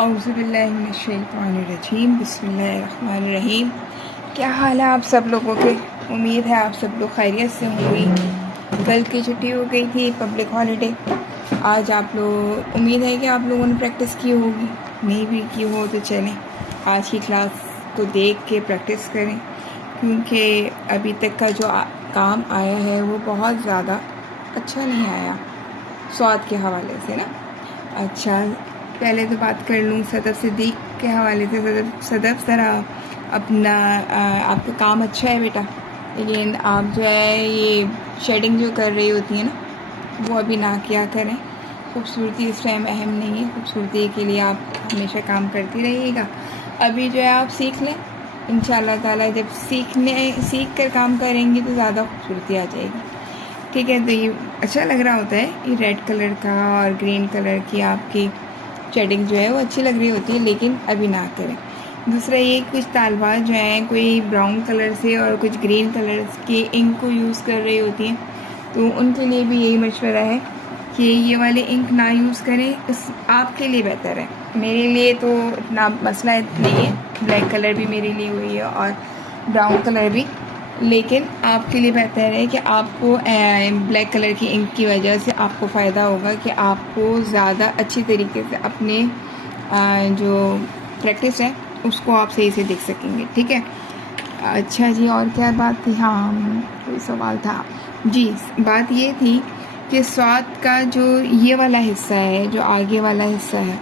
औज़ुबिल्लाहिमिनश्शैतानिर्रजीम बिस्मिल्लाहिर्रहमानिर्रहीम। क्या हाल है आप सब लोगों के? उम्मीद है आप सब लोग खैरियत से होंगे। कल की छुट्टी हो गई थी, पब्लिक हॉलीडे। आज आप लोग, उम्मीद है कि आप लोगों ने प्रैक्टिस की होगी। नहीं भी की हो तो चलें, आज की क्लास को देख के प्रैक्टिस करें, क्योंकि अभी तक का जो काम आया है वो बहुत ज़्यादा अच्छा नहीं आया स्वाद के हवाले से ना। अच्छा, पहले तो बात कर लूँ सदफ़ सिद्दीक़ के हवाले से। सदफ़ ज़रा अपना आपका काम अच्छा है बेटा, लेकिन आप जो है ये शेडिंग जो कर रही होती है ना, वो अभी ना किया करें। खूबसूरती इस टाइम अहम नहीं है, खूबसूरती के लिए आप हमेशा काम करती रहिएगा। अभी जो है आप सीख लें, इंशाअल्लाह ताला जब सीख कर काम करेंगी तो ज़्यादा खूबसूरती आ जाएगी। ठीक है, तो ये अच्छा लग रहा होता है, ये रेड कलर का और ग्रीन कलर की आपकी शेडिंग जो है वो अच्छी लग रही होती है, लेकिन अभी ना करें। दूसरा ये, कुछ तालबात जो हैं कोई ब्राउन कलर से और कुछ ग्रीन कलर की इंक को यूज़ कर रही होती हैं, तो उनके लिए भी यही मशवरा है कि ये वाले इंक ना यूज़ करें, इस आपके लिए बेहतर है। मेरे लिए तो इतना मसला नहीं है, ब्लैक कलर भी मेरे लिए हुई है और ब्राउन कलर भी, लेकिन आपके लिए बेहतर है कि आपको ब्लैक कलर की इंक की वजह से आपको फ़ायदा होगा कि आपको ज़्यादा अच्छी तरीके से अपने जो प्रैक्टिस है उसको आप सही से देख सकेंगे। ठीक है, अच्छा जी, और क्या बात थी? हाँ, कोई सवाल था जी। बात ये थी कि स्वाद का जो ये वाला हिस्सा है, जो आगे वाला हिस्सा है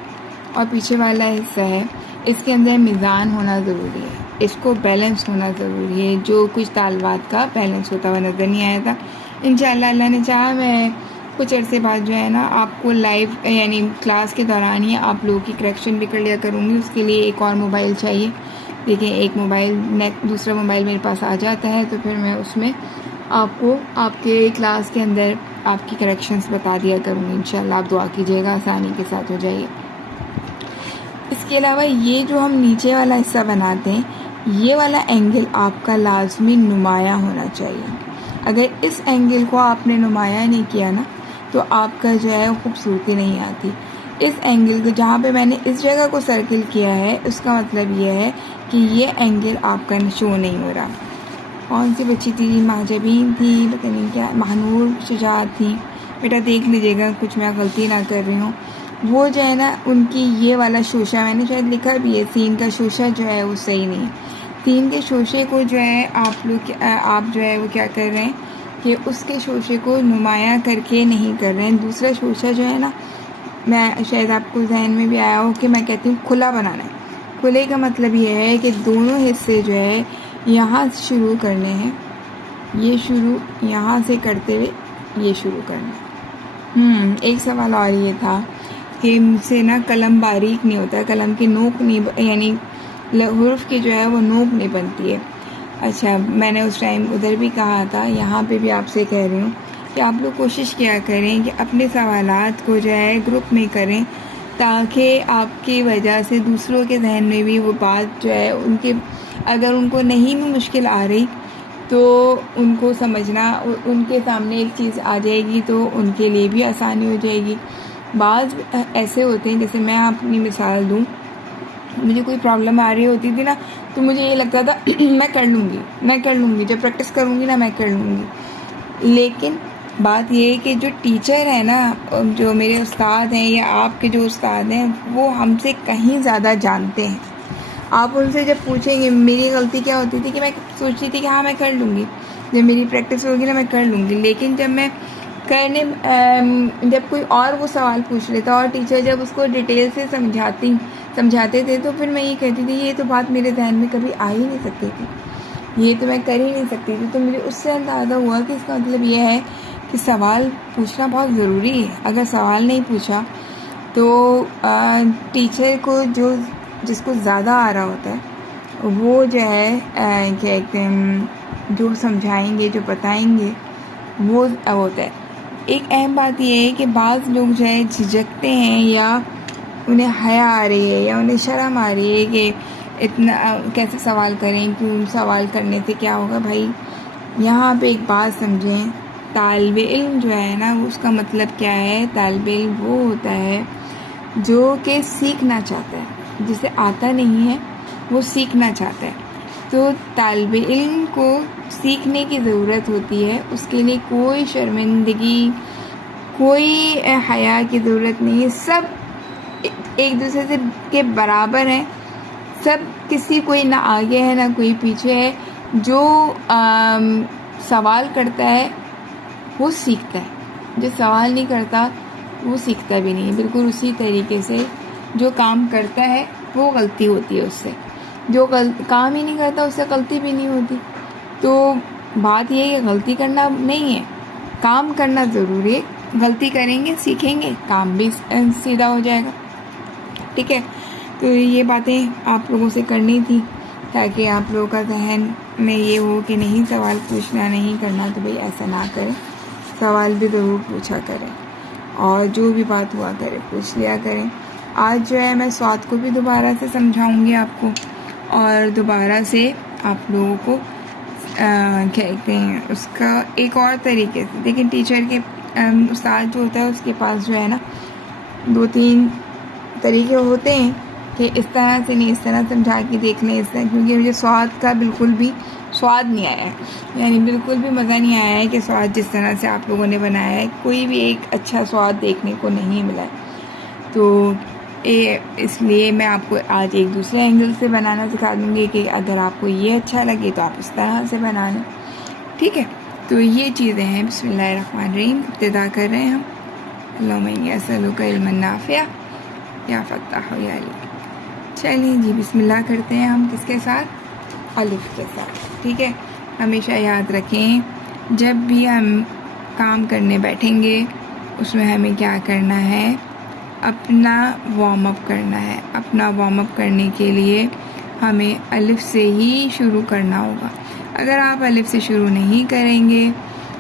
और पीछे वाला हिस्सा है, इसके अंदर मीज़ान होना ज़रूरी है, इसको बैलेंस होना ज़रूरी है। जो कुछ तालवात का बैलेंस होता हुआ नज़र नहीं आया था, इंशाअल्लाह अल्लाह ने चाहा मैं कुछ अरसे बाद जो है ना आपको लाइव यानी क्लास के दौरान ही आप लोगों की करेक्शन भी कर लिया करूँगी। उसके लिए एक और मोबाइल चाहिए। देखिए, एक मोबाइल दूसरा मोबाइल मेरे पास आ जाता है तो फिर मैं उसमें आपको आपके क्लास के अंदर आपकी करेक्शंस बता दिया करूँगी। इंशाअल्लाह आप दुआ कीजिएगा, आसानी के साथ हो जाइए। इसके अलावा ये जो हम नीचे वाला हिस्सा बनाते हैं, ये वाला एंगल आपका लाजमी नुमाया होना चाहिए। अगर इस एंगल को आपने नुमाया नहीं किया ना, तो आपका जो है खूबसूरती नहीं आती। इस एंगल को, जहाँ पे मैंने इस जगह को सर्किल किया है, उसका मतलब ये है कि ये एंगल आपका शो नहीं हो रहा। कौन सी बच्ची थी? महाजबीन थी, पता नहीं क्या, महानूर शुजात थी। बेटा देख लीजिएगा, कुछ मैं गलती ना कर रही हूँ। वो जो है ना, उनकी ये वाला शोशा मैंने शायद लिखा भी है, सीन का शोशा जो है वो सही नहीं है। सीन के शोशे को जो है आप जो है वो क्या कर रहे हैं कि उसके शोशे को नुमाया करके नहीं कर रहे हैं। दूसरा शोशा जो है ना, मैं शायद आपको जहन में भी आया हो कि मैं कहती हूँ खुला बनाना है। खुले का मतलब ये है कि दोनों हिस्से जो है यहाँ से शुरू करने हैं, ये शुरू यहाँ से करते हुए ये शुरू करना। एक सवाल और ये था कि मुझसे ना कलम बारीक नहीं होता है, कलम की नोक नहीं, यानी हुर्फ की जो है वो नोक नहीं बनती है। अच्छा, मैंने उस टाइम उधर भी कहा था, यहाँ पे भी आपसे कह रही हूँ कि आप लोग कोशिश किया करें कि अपने सवालात को जो है ग्रुप में करें, ताकि आपकी वजह से दूसरों के जहन में भी वो बात जो है उनके, अगर उनको नहीं भी मुश्किल आ रही तो उनको समझना, उनके सामने एक चीज़ आ जाएगी तो उनके लिए भी आसानी हो जाएगी। बाज़ ऐसे होते हैं, जैसे मैं अपनी मिसाल दूँ, मुझे कोई प्रॉब्लम आ रही होती थी ना, तो मुझे ये लगता था मैं कर लूँगी, जब प्रैक्टिस करूँगी ना मैं कर लूँगी। लेकिन बात ये है कि जो टीचर है ना, जो मेरे उस्ताद हैं या आपके जो उस्ताद हैं, वो हमसे कहीं ज़्यादा जानते हैं। आप उनसे जब पूछेंगे, मेरी गलती क्या होती थी कि मैं सोचती थी कि हाँ मैं कर लूँगी, जब मेरी प्रैक्टिस होगी ना मैं कर लूँगी। लेकिन जब मैं जब कोई और वो सवाल पूछ लेता और टीचर जब उसको डिटेल से समझाते थे, तो फिर मैं ये कहती थी ये तो बात मेरे ध्यान में कभी आ ही नहीं सकती थी, ये तो मैं कर ही नहीं सकती थी। तो मुझे उससे अंदाज़ा हुआ कि इसका मतलब ये है कि सवाल पूछना बहुत ज़रूरी है। अगर सवाल नहीं पूछा तो टीचर को जिसको ज़्यादा आ रहा होता है वो जो है क्या कहते हैं, जो समझाएंगे, जो बताएंगे, वो होता है। एक अहम बात ये है कि बाज़ लोग जो है झिझकते हैं या उन्हें हया आ रही है या उन्हें शर्म आ रही है कि इतना कैसे सवाल करें, क्यों सवाल करने से क्या होगा। भाई यहाँ पे एक बात समझें, तालिबे इल्म जो है ना, उसका मतलब क्या है? तालिबे इल्म वो होता है जो कि सीखना चाहता है, जिसे आता नहीं है वो सीखना चाहता है। तो तालिब इल्म को सीखने की ज़रूरत होती है, उसके लिए कोई शर्मिंदगी, कोई हया की ज़रूरत नहीं है। सब एक दूसरे से के बराबर हैं, सब किसी कोई ना आगे है ना कोई पीछे है। जो सवाल करता है वो सीखता है, जो सवाल नहीं करता वो सीखता भी नहीं है। बिल्कुल उसी तरीके से जो काम करता है वो गलती होती है उससे, जो काम ही नहीं करता उससे गलती भी नहीं होती। तो बात ये है कि गलती करना नहीं है, काम करना ज़रूरी है। गलती करेंगे सीखेंगे, काम भी सीधा हो जाएगा। ठीक है, तो ये बातें आप लोगों से करनी थी ताकि आप लोगों का जहन में ये हो कि नहीं सवाल पूछना नहीं करना, तो भाई ऐसा ना करें, सवाल भी ज़रूर पूछा करें और जो भी बात हुआ करे पूछ लिया करें। आज जो है मैं स्वाद को भी दोबारा से समझाऊंगी आपको और दोबारा से आप लोगों को कहते हैं उसका एक और तरीके से। लेकिन टीचर के उस्ताद जो होता है उसके पास जो है ना 2-3 तरीके होते हैं कि इस तरह से नहीं, इस तरह समझा के देख लें, इस तरह, क्योंकि मुझे स्वाद का बिल्कुल भी स्वाद नहीं आया है, यानी बिल्कुल भी मज़ा नहीं आया है कि स्वाद जिस तरह से आप लोगों ने बनाया है कोई भी एक अच्छा स्वाद देखने को नहीं मिला है। तो इसलिए मैं आपको आज एक दूसरे एंगल से बनाना सिखा दूँगी कि अगर आपको ये अच्छा लगे तो आप इस तरह से बना लें। ठीक है, तो ये चीज़ें हैं। बिस्मिल्लाहिर्रहमानिर्रहीम इब्तिदा कर रहे हैं हम। अल्लाहुम्मा यसअलुका इल्मन नाफ़िअ या फ़त्ताह या अली। चलिए जी बिस्मिल्लाह करते हैं हम किसके साथ, अलिफ के साथ। ठीक है, हमेशा याद रखें जब भी हम काम करने बैठेंगे उसमें हमें क्या करना है, अपना वार्म अप करना है। अपना वार्म अप करने के लिए हमें अलिफ से ही शुरू करना होगा। अगर आप अलिफ से शुरू नहीं करेंगे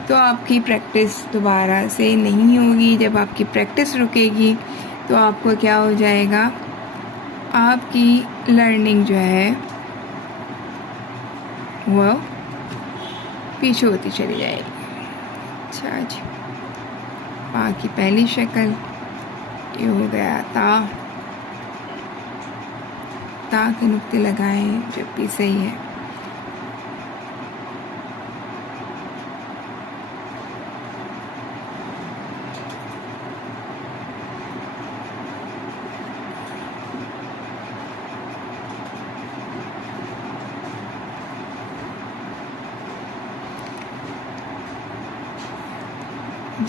तो आपकी प्रैक्टिस दोबारा से नहीं होगी। जब आपकी प्रैक्टिस रुकेगी तो आपको क्या हो जाएगा, आपकी लर्निंग जो है वो पीछे होती चली जाएगी। अच्छा जी, बाकी पहली शक्ल ये हो गया ता के नुक्ते लगाएं जब भी सही है।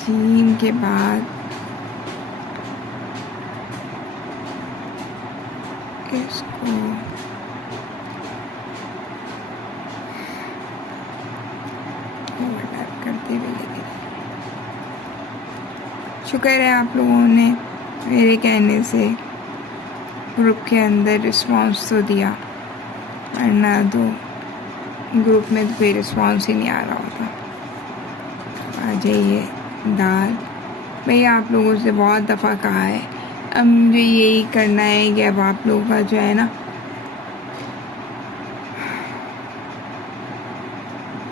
जीम के बाद इसको करते हुए लेके, शुक्र है आप लोगों ने मेरे कहने से ग्रुप के अंदर रिस्पांस तो दिया, वरना तो ग्रुप में तो कोई रिस्पांस ही नहीं आ रहा होता। आ जाइए दाल, भाई आप लोगों से बहुत दफ़ा कहा है, अब मुझे यही करना है कि अब आप लोगों का जो है ना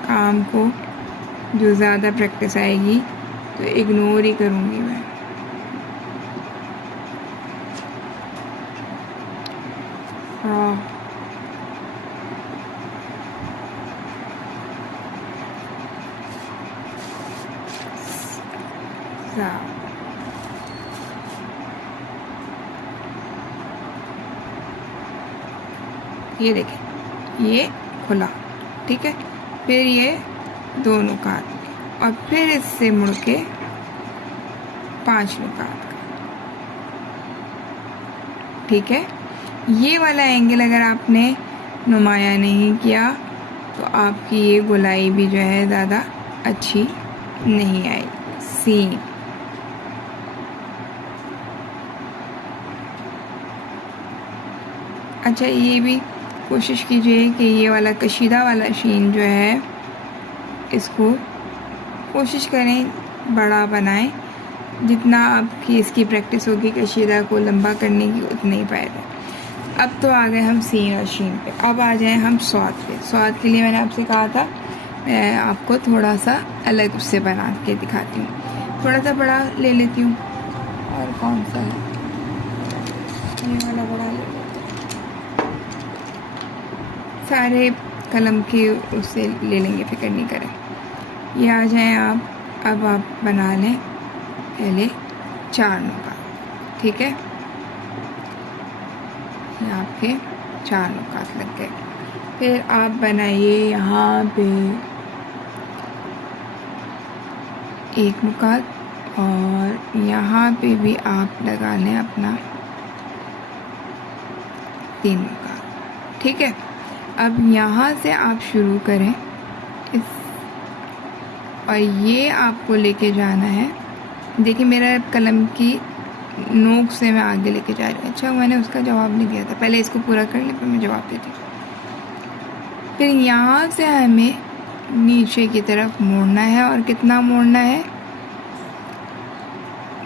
काम को जो ज़्यादा प्रैक्टिस आएगी तो इग्नोर ही करूँगी मैं। ये देखें, ये खुला, ठीक है, फिर ये दो नुकात और फिर इससे मुड़ के 5 नुकात का। ठीक है, ये वाला एंगल अगर आपने नुमाया नहीं किया तो आपकी ये गोलाई भी जो है ज़्यादा अच्छी नहीं आई। सीन अच्छा, ये भी कोशिश कीजिए कि ये वाला कशीदा वाला शीन जो है इसको कोशिश करें बड़ा बनाएं। जितना आपकी इसकी प्रैक्टिस होगी कशीदा को लंबा करने की उतना ही फायदा। अब तो आ गए हम सीन और शीन पे, अब आ जाएं हम स्वाद पे। स्वाद के लिए मैंने आपसे कहा था मैं आपको थोड़ा सा अलग उससे बना के दिखाती हूँ। थोड़ा सा बड़ा ले लेती हूँ, और कौन सा है, ये वाला बड़ा ले लेते हैं, सारे कलम के उससे ले लेंगे, फिक्र नहीं करें। ये आ जाएं आप। अब आप बना लें पहले 4 नुकात, ठीक है। ये आपके 4 नुकात लग गए। फिर आप बनाइए यहाँ पे 1 नुकात और यहाँ पे भी आप लगा लें अपना 3 नुकात, ठीक है। अब यहाँ से आप शुरू करें और ये आपको लेके जाना है। देखिए मेरा कलम की नोक से मैं आगे लेके जा रही हूँ। अच्छा, मैंने उसका जवाब नहीं दिया था, पहले इसको पूरा कर ले फिर मैं जवाब देती हूँ। फिर यहाँ से हमें नीचे की तरफ मोड़ना है, और कितना मोड़ना है,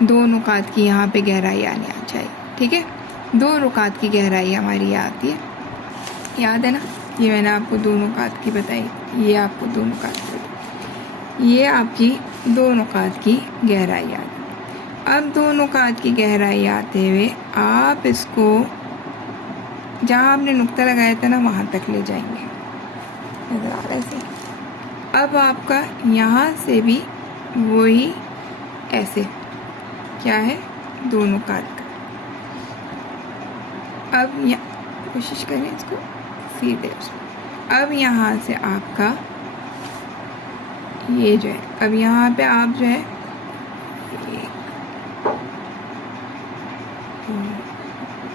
2 नुकात की यहाँ पे गहराई आनी चाहिए, ठीक है। 2 नुकात की गहराई हमारी ये आती है, याद है ना। ये मैंने आपको 2 नुकात की बताई, ये आपको 2 नुकात की, ये आपकी 2 नुकात की गहराई आती। अब 2 नुकात की गहराई आते हुए आप इसको जहाँ आपने नुक्ता लगाया था ना वहाँ तक ले जाएंगे, नजर आ रहा है ऐसे। अब आपका यहाँ से भी वही ऐसे क्या है, 2 नुकात का। अब कोशिश करें इसको सीधे उसमें। अब यहाँ से आपका ये जो है, अब यहाँ पे आप जो है 1 2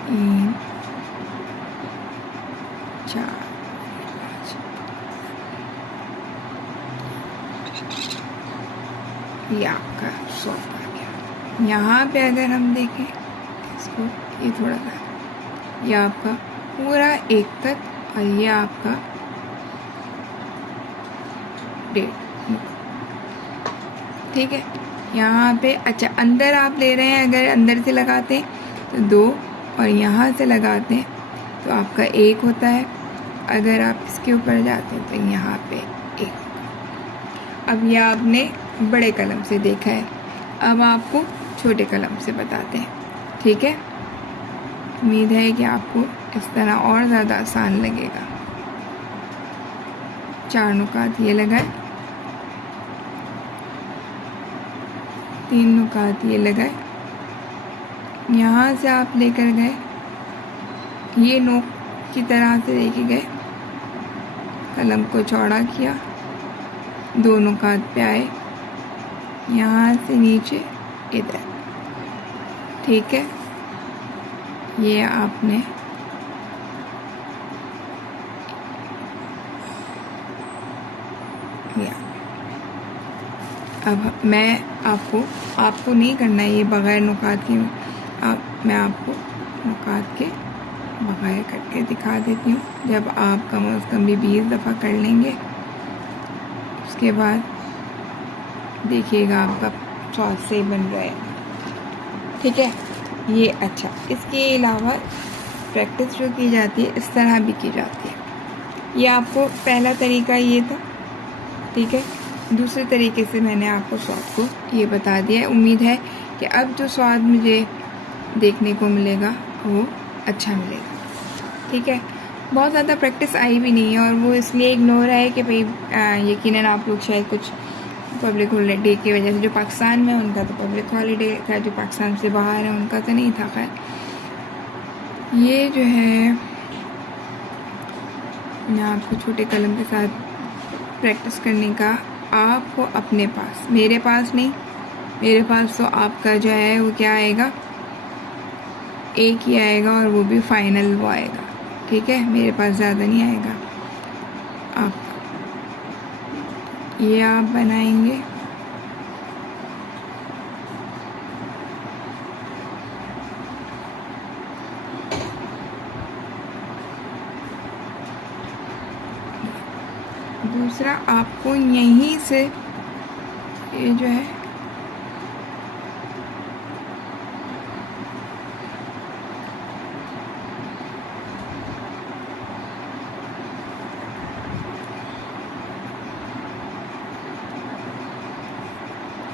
3 4 5 ये आपका 100 आ गया। यहाँ पे अगर हम देखें इसको, ये थोड़ा सा, ये आपका पूरा 1 तक, और ये आपका 1.5, ठीक है। यहाँ पे अच्छा अंदर आप ले रहे हैं, अगर अंदर से लगाते हैं तो 2, और यहाँ से लगाते हैं तो आपका 1 होता है। अगर आप इसके ऊपर जाते हैं तो यहाँ पे 1। अब यह आपने बड़े कलम से देखा है, अब आपको छोटे कलम से बताते हैं, ठीक है। उम्मीद है कि आपको इस तरह और ज़्यादा आसान लगेगा। 4 नुकात ये लगाए, 3 नुकात ये लगाए, यहाँ से आप लेकर गए, ये नोक की तरह से लेके गए, कलम को चौड़ा किया, 2 नुकात पे आए, यहाँ से नीचे इधर, ठीक है। ये आपने या अब मैं आपको नहीं करना है ये बगैर नुकात के, मैं आपको नुकात के बगैर करके दिखा देती हूँ। जब आप कम अज़ कम भी 20 दफ़ा कर लेंगे, उसके बाद देखिएगा आपका सॉस से बन रहा है, ठीक है। ये अच्छा, इसके अलावा प्रैक्टिस जो की जाती है इस तरह भी की जाती है। ये आपको पहला तरीका ये था, ठीक है। दूसरे तरीके से मैंने आपको स्वाद को ये बता दिया है। उम्मीद है कि अब जो स्वाद मुझे देखने को मिलेगा वो अच्छा मिलेगा, ठीक है। बहुत ज़्यादा प्रैक्टिस आई भी नहीं है, और वो इसलिए इग्नोर है कि भाई यकीनन आप लोग शायद कुछ पब्लिक हॉलीडे की वजह से, जो पाकिस्तान में उनका तो पब्लिक हॉलीडे था, जो पाकिस्तान से बाहर है उनका तो नहीं था। खैर ये जो है मैं आपको छोटे कलम के साथ प्रैक्टिस करने का, आपको अपने पास, मेरे पास नहीं, मेरे पास तो आपका जो है वो क्या आएगा, 1 ही आएगा, और वो भी फाइनल वो आएगा, ठीक है। मेरे पास ज़्यादा नहीं आएगा। आप ये आप बनाएंगे, दूसरा आपको यहीं से ये जो है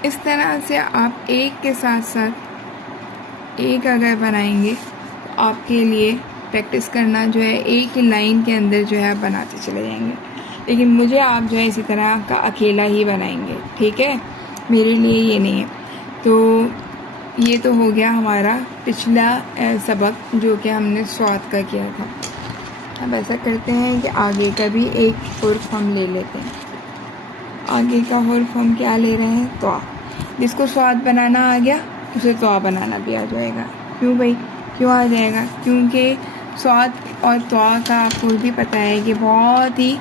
इस तरह से आप एक के साथ साथ एक अगर बनाएंगे, आपके लिए प्रैक्टिस करना जो है एक ही लाइन के अंदर जो है आप बनाते चले जाएंगे, लेकिन मुझे आप जो है इसी तरह का अकेला ही बनाएंगे, ठीक है, मेरे लिए ये नहीं है। तो ये तो हो गया हमारा पिछला सबक जो कि हमने स्वाद का किया था। अब ऐसा करते हैं कि आगे का भी एक हुर्फ हम ले लेते हैं। आगे का हुर्फ हम क्या ले रहे हैं? त्वा। जिसको स्वाद बनाना आ गया उसे त्वा बनाना भी आ जाएगा। क्यों भाई, क्यों आ जाएगा? क्योंकि स्वाद और त्वा का आपको भी पता है कि बहुत ही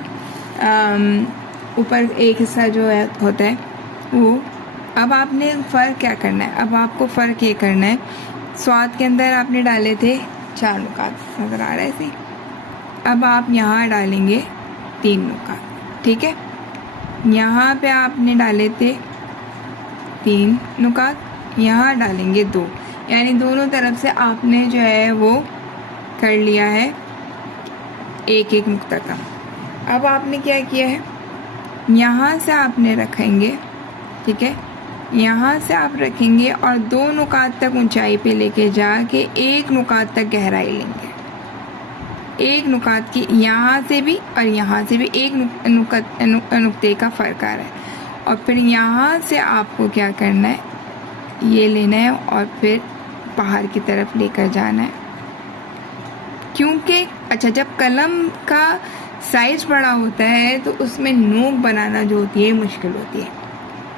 ऊपर एक हिस्सा जो है होता है वो। अब आपने फ़र्क क्या करना है? अब आपको फ़र्क ये करना है, स्वाद के अंदर आपने डाले थे 4 नुकात, नज़र आ रहा है ऐसे। अब आप यहाँ डालेंगे 3 नुकात, ठीक है। यहाँ पे आपने डाले थे 3 नुकात, यहाँ डालेंगे 2, यानी दोनों तरफ से आपने जो है वो कर लिया है एक एक नुक्ता का। अब आपने क्या किया है, यहाँ से आपने रखेंगे, ठीक है, यहाँ से आप रखेंगे और 2 नुकात तक ऊंचाई पे लेके जाके 1 नुकात तक गहराई लेंगे। 1 नुकात की यहाँ से भी और यहाँ से भी 1 नुक्ते का फ़र्क आ रहा है। और फिर यहाँ से आपको क्या करना है, ये लेना है और फिर बाहर की तरफ लेकर जाना है। क्योंकि अच्छा, जब कलम का साइज़ बड़ा होता है तो उसमें नोक बनाना जो होती है मुश्किल होती है,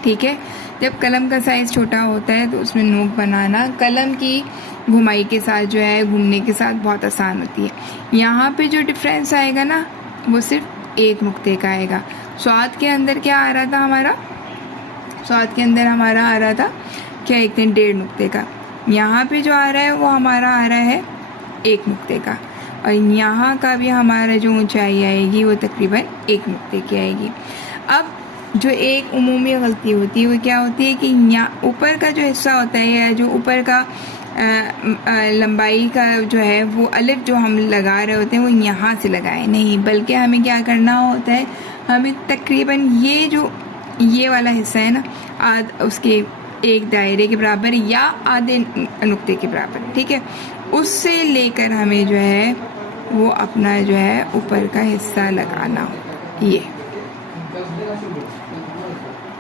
ठीक है। जब कलम का साइज़ छोटा होता है तो उसमें नोक बनाना कलम की घुमाई के साथ जो है, घूमने के साथ बहुत आसान होती है। यहाँ पे जो डिफरेंस आएगा ना वो सिर्फ 1 नुक्ते का आएगा। स्वाद के अंदर क्या आ रहा था हमारा? स्वाद के अंदर हमारा आ रहा था क्या, 1.5 नुक्ते का। यहाँ पे जो आ रहा है वो हमारा आ रहा है 1 नुक्ते का। और यहाँ का भी हमारा जो ऊंचाई आएगी वो तकरीबन 1 नुक्ते की आएगी। अब जो एक उमूमी गलती होती है वो क्या होती है कि यहाँ ऊपर का जो हिस्सा होता है या जो ऊपर का लंबाई का जो है वो अलिफ जो हम लगा रहे होते हैं वो यहाँ से लगाए नहीं, बल्कि हमें क्या करना होता है, हमें तकरीबन ये वाला हिस्सा है ना उसके एक दायरे के बराबर या आधे नुक्ते के बराबर, ठीक है, उससे लेकर हमें जो है वो अपना जो है ऊपर का हिस्सा लगाना हो, ये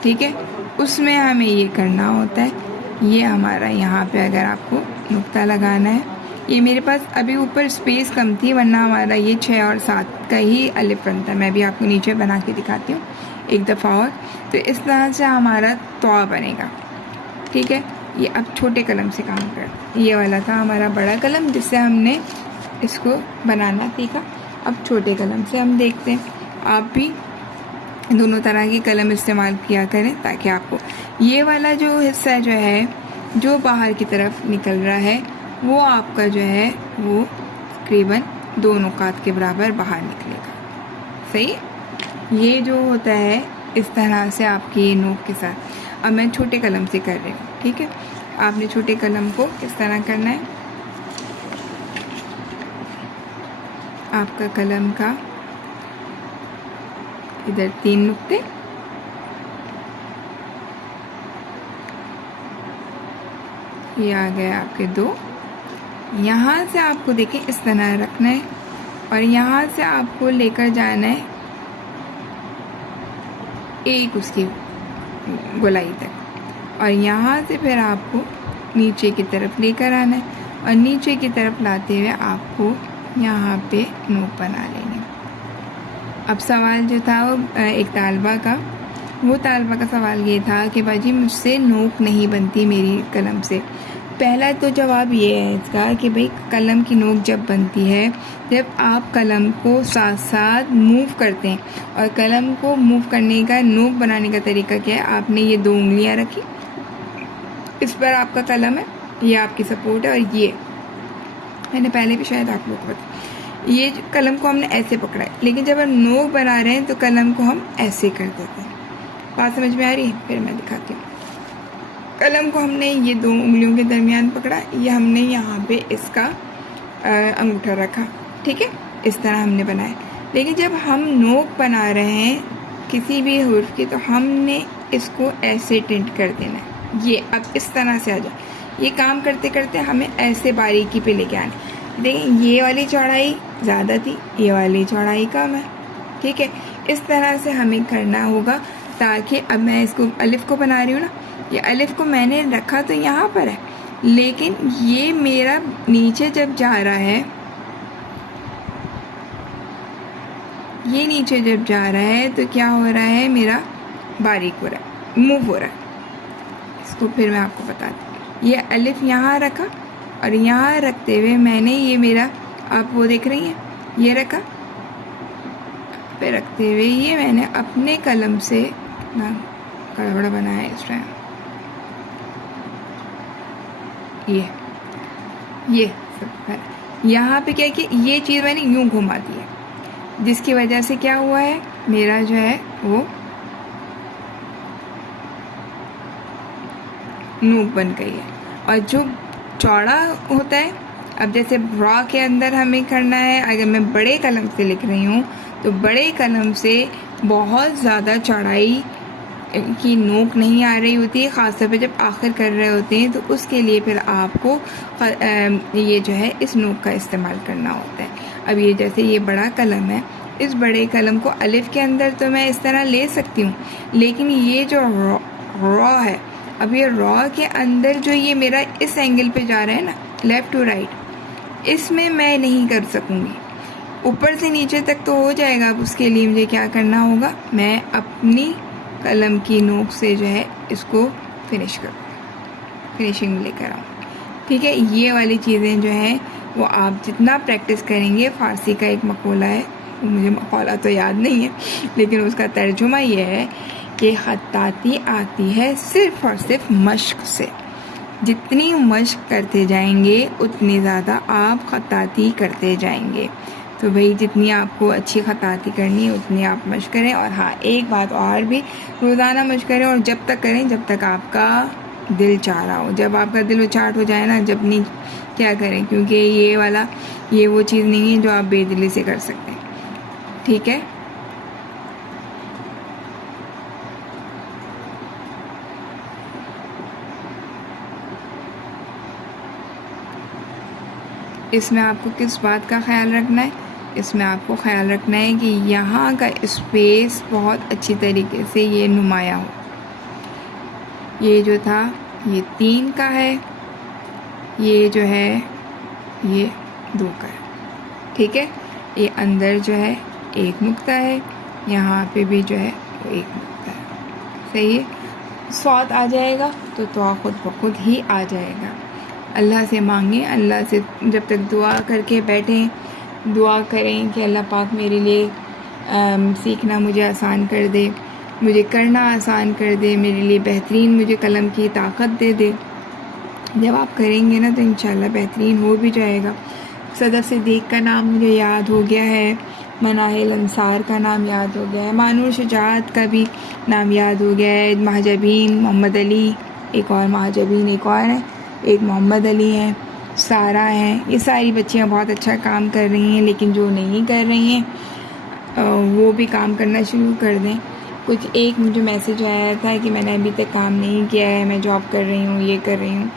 ठीक है, उसमें हमें ये करना होता है। ये हमारा यहाँ पे अगर आपको नुक्ता लगाना है, ये मेरे पास अभी ऊपर स्पेस कम थी वरना हमारा ये 6 और 7 का ही अलिफ बनता है। मैं भी आपको नीचे बना के दिखाती हूँ एक दफ़ा और। तो इस तरह से हमारा त्वा बनेगा, ठीक है। ये अब छोटे कलम से काम कर, ये वाला था हमारा बड़ा कलम जिससे हमने इसको बनाना सीखा। अब छोटे कलम से हम देखते हैं। आप भी दोनों तरह के कलम इस्तेमाल किया करें ताकि आपको ये वाला जो हिस्सा जो है जो बाहर की तरफ निकल रहा है वो आपका जो है वो तकरीबन 2 नुकात के बराबर बाहर निकलेगा, सही। ये जो होता है इस तरह से आपकी नोक के साथ। अब मैं छोटे कलम से कर रही हूँ, ठीक है। आपने छोटे कलम को किस तरह करना है, आपका कलम का इधर 3 नुक्ते, ये आ गए आपके 2। यहाँ से आपको देखें इस तरह रखना है और यहाँ से आपको लेकर जाना है एक उसकी गोलाई तक और यहाँ से फिर आपको नीचे की तरफ लेकर आना है और नीचे की तरफ लाते हुए आपको यहाँ पे नोक बना लेंगे। अब सवाल जो था वो एक तालबा का, वो तालबा का सवाल ये था कि बाजी मुझसे नोक नहीं बनती मेरी कलम से। पहला तो जवाब ये है इसका कि भाई कलम की नोक जब बनती है जब आप कलम को साथ साथ मूव करते हैं, और कलम को मूव करने का, नोक बनाने का तरीका क्या है, आपने ये 2 उंगलियां रखी, इस पर आपका कलम है, ये आपकी सपोर्ट है, और ये मैंने पहले भी शायद आप लोग को बताया, ये कलम को हमने ऐसे पकड़ा है। लेकिन जब हम नोक बना रहे हैं तो कलम को हम ऐसे कर देते हैं। बात समझ में आ रही है? फिर मैं दिखाती हूँ। कलम को हमने ये 2 उंगलियों के दरमियान पकड़ा, ये हमने यहाँ पे इसका अंगूठा रखा, ठीक है, इस तरह हमने बनाया। लेकिन जब हम नोक बना रहे हैं किसी भी हुर्फ की तो हमने इसको ऐसे टिंट कर देना है। ये अब इस तरह से आ जाए, ये काम करते करते हमें ऐसे बारीकी पे लेके आना। देखें ये वाली चौड़ाई ज़्यादा थी, ये वाली चौड़ाई कम है। ठीक है, इस तरह से हमें करना होगा ताकि अब मैं इसको अलिफ को बना रही हूँ ना, ये अलिफ को मैंने रखा तो यहाँ पर है, लेकिन ये मेरा नीचे जब जा रहा है, ये नीचे जब जा रहा है तो क्या हो रहा है, मेरा बारीक हो रहा है, मूव हो रहा है। इसको फिर मैं आपको बताती हूँ। ये अलिफ यहाँ रखा और यहाँ रखते हुए मैंने ये मेरा, आप वो देख रही हैं, ये रखा पे रखते हुए ये मैंने अपने कलम से ना गड़बड़ बनाया इस टाइम, ये सब यहाँ पे क्या कि ये चीज़ मैंने यूं घुमा दी है, जिसकी वजह से क्या हुआ है, मेरा जो है वो नूक बन गई है। और जो चौड़ा होता है, अब जैसे रॉ के अंदर हमें करना है, अगर मैं बड़े कलम से लिख रही हूँ तो बड़े कलम से बहुत ज़्यादा चौड़ाई की नोक नहीं आ रही होती है, ख़ासतौर पे जब आखिर कर रहे होते हैं, तो उसके लिए फिर आपको ये जो है इस नोक का इस्तेमाल करना होता है। अब ये जैसे ये बड़ा कलम है, इस बड़े कलम को अलिफ के अंदर तो मैं इस तरह ले सकती हूँ, लेकिन ये जो रॉ है, अब ये रॉ के अंदर जो ये मेरा इस एंगल पे जा रहा है ना, लेफ़्ट टू राइट, इसमें मैं नहीं कर सकूँगी। ऊपर से नीचे तक तो हो जाएगा, अब उसके लिए मुझे क्या करना होगा, मैं अपनी कलम की नोक से जो है इसको फिनिशिंग में लेकर आऊँ। ठीक है, ये वाली चीज़ें जो हैं वो आप जितना प्रैक्टिस करेंगे, फ़ारसी का एक मक़ूला है, मुझे मक़ूला तो याद नहीं है, लेकिन उसका तर्जुमा ये है कि ख़त्ताती आती है सिर्फ़ और सिर्फ मश्क से। जितनी मश्क करते जाएंगे उतनी ज़्यादा आप ख़त्ताती करते जाएंगे। तो भाई जितनी आपको अच्छी ख़त्ताती करनी है उतनी आप मश्क करें। और हाँ, एक बात और भी, रोज़ाना मश्क करें, और जब तक करें जब तक आपका दिल चाह रहा हो। जब आपका दिल उचाट हो जाए ना, जब नहीं, क्या करें, क्योंकि ये वो चीज़ नहीं है जो आप बेदिली से कर सकते हैं। ठीक है, इसमें आपको किस बात का ख्याल रखना है, इसमें आपको ख्याल रखना है कि यहाँ का स्पेस बहुत अच्छी तरीके से ये नुमाया हो। ये जो था ये 3 का है, ये जो है ये 2 का है। ठीक है, ये अंदर जो है 1 नुक्ता है, यहाँ पे भी जो है वो 1 नुक्ता है। सही है, स्वाद आ जाएगा तो खुद ब खुद ही आ जाएगा। अल्लाह से मांगें, अल्लाह से जब तक दुआ करके बैठें, दुआ करें कि अल्लाह पाक मेरे लिए सीखना मुझे आसान कर दे, मुझे करना आसान कर दे, मेरे लिए बेहतरीन मुझे कलम की ताकत दे दे। जब आप करेंगे ना तो इंशाल्लाह बेहतरीन हो भी जाएगा। सदर सिद्दीक़ का नाम मुझे याद हो गया है, मनाहिल अंसार का नाम याद हो गया है, मानूर शुजात का भी नाम याद हो गया है, महाजबीन मोहम्मद अली, एक और महाजबीन एक और है, एक मोहम्मद अली हैं, सारा हैं। ये सारी बच्चियां बहुत अच्छा काम कर रही हैं, लेकिन जो नहीं कर रही हैं वो भी काम करना शुरू कर दें। कुछ एक मुझे मैसेज आया था कि मैंने अभी तक काम नहीं किया है, मैं जॉब कर रही हूँ, ये कर रही हूँ,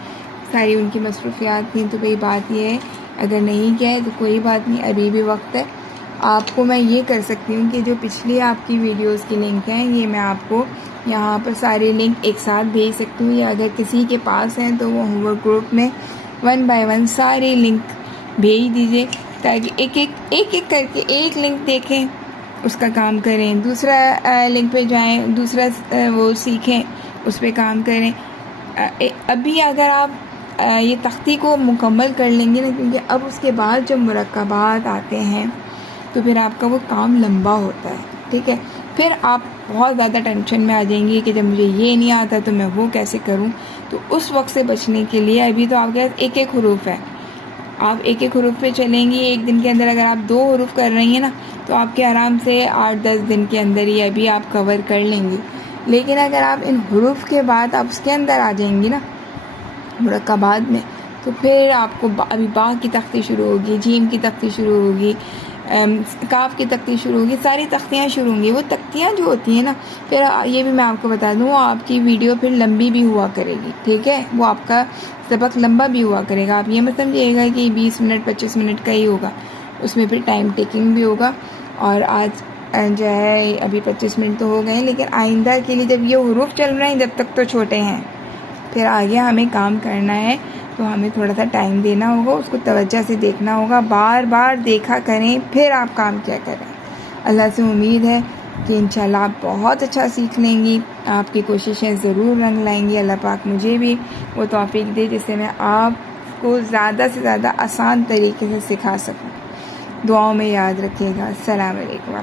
सारी उनकी मसरूफियात थी। तो भाई बात ये है, अगर नहीं किया है तो कोई बात नहीं, अभी भी वक्त है। आपको मैं ये कर सकती हूँ कि जो पिछली आपकी वीडियोस की लिंक हैं, ये मैं आपको यहाँ पर सारे लिंक एक साथ भेज सकती हूँ, या अगर किसी के पास हैं तो वो होमवर्क ग्रुप में 1 बाय 1 सारे लिंक भेज दीजिए, ताकि एक एक करके एक लिंक देखें, उसका काम करें, दूसरा लिंक पे जाएं, दूसरा वो सीखें, उस पर काम करें। अभी अगर आप ये तख्ती को मुकम्मल कर लेंगे ना, क्योंकि अब उसके बाद जब मुरक्कबात आते हैं तो फिर आपका वो काम लंबा होता है। ठीक है, फिर आप बहुत ज़्यादा टेंशन में आ जाएंगी कि जब मुझे ये नहीं आता तो मैं वो कैसे करूं। तो उस वक्त से बचने के लिए अभी तो आपके पास एक एक हुरूफ है, आप एक एक हुरूफ पे चलेंगी। एक दिन के अंदर अगर आप 2 हुरूफ कर रही हैं ना, तो आपके आराम से 8-10 दिन के अंदर ही अभी आप कवर कर लेंगी। लेकिन अगर आप इन हुरूफ के बाद आप उसके अंदर आ जाएंगी ना, मुरक्कबात में, तो फिर आपको अभी बा की तख्ती शुरू होगी, जीम की तख्ती शुरू होगी, काफ की तख्ती शुरू होगी, सारी तख्तियाँ शुरू होंगी। वो तख्तियाँ जो होती हैं ना, फिर ये भी मैं आपको बता दूँ, वो आपकी वीडियो फिर लंबी भी हुआ करेगी, ठीक है। वो आपका सबक लंबा भी हुआ करेगा। आप ये मत समझिएगा कि 20 मिनट 25 मिनट का ही होगा, उसमें फिर टाइम टेकिंग भी होगा। और आज जो है अभी 25 मिनट तो हो गए हैं, लेकिन आइंदा के लिए जब ये हुरूफ चल रहे हैं, जब तक तो छोटे हैं, फिर आगे हमें काम करना है तो हमें थोड़ा सा टाइम देना होगा, उसको तवज्जो से देखना होगा, बार बार देखा करें, फिर आप काम क्या करें। अल्लाह से उम्मीद है कि इंशाल्लाह आप बहुत अच्छा सीख लेंगी, आपकी कोशिशें ज़रूर रंग लाएंगी। अल्लाह पाक मुझे भी वो तौफीक दे जिससे मैं आपको ज़्यादा से ज़्यादा आसान तरीके से सिखा सकूँ। दुआओं में याद रखिएगा। अस्सलाम वालेकुम।